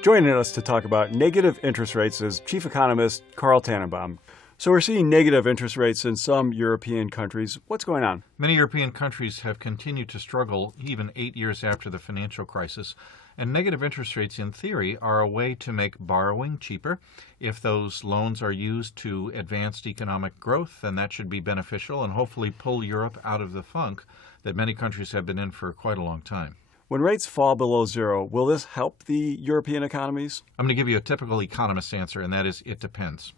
Joining us to talk about negative interest rates is Chief Economist Carl Tannenbaum. So we're seeing negative interest rates in some European countries. What's going on? Many European countries have continued to struggle even 8 years after the financial crisis. And negative interest rates, in theory, are a way to make borrowing cheaper. If those loans are used to advance economic growth, then that should be beneficial and hopefully pull Europe out of the funk that many countries have been in for quite a long time. When rates fall below zero, will this help the European economies? I'm going to give you a typical economist answer, and that is it depends.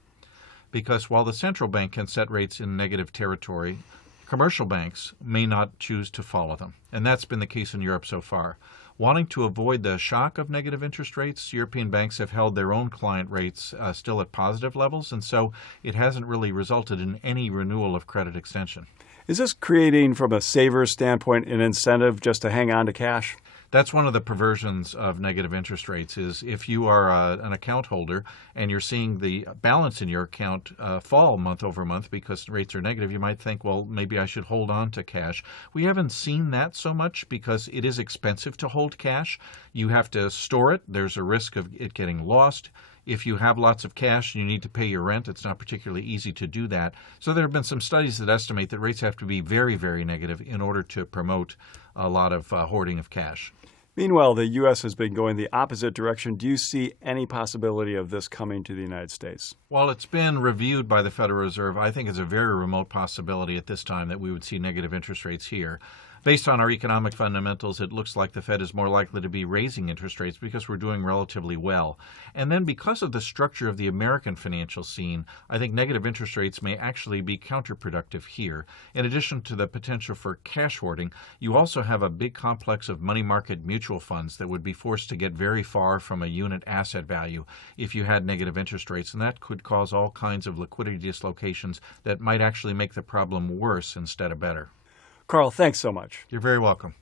Because while the central bank can set rates in negative territory, commercial banks may not choose to follow them. And that's been the case in Europe so far. Wanting to avoid the shock of negative interest rates, European banks have held their own client rates still at positive levels, and so it hasn't really resulted in any renewal of credit extension. Is this creating, from a saver's standpoint, an incentive just to hang on to cash? That's one of the perversions of negative interest rates is if you are an account holder and you're seeing the balance in your account fall month over month because rates are negative, you might think, well, maybe I should hold on to cash. We haven't seen that so much because it is expensive to hold cash. You have to store it. There's a risk of it getting lost. If you have lots of cash and you need to pay your rent, it's not particularly easy to do that. So there have been some studies that estimate that rates have to be very, very negative in order to promote a lot of hoarding of cash. Meanwhile, the U.S. has been going the opposite direction. Do you see any possibility of this coming to the United States? While it's been reviewed by the Federal Reserve, I think it's a very remote possibility at this time that we would see negative interest rates here. Based on our economic fundamentals, it looks like the Fed is more likely to be raising interest rates because we're doing relatively well. And then because of the structure of the American financial scene, I think negative interest rates may actually be counterproductive here. In addition to the potential for cash hoarding, you also have a big complex of money market mutual funds that would be forced to get very far from a unit asset value if you had negative interest rates, and that could cause all kinds of liquidity dislocations that might actually make the problem worse instead of better. Carl, thanks so much. You're very welcome.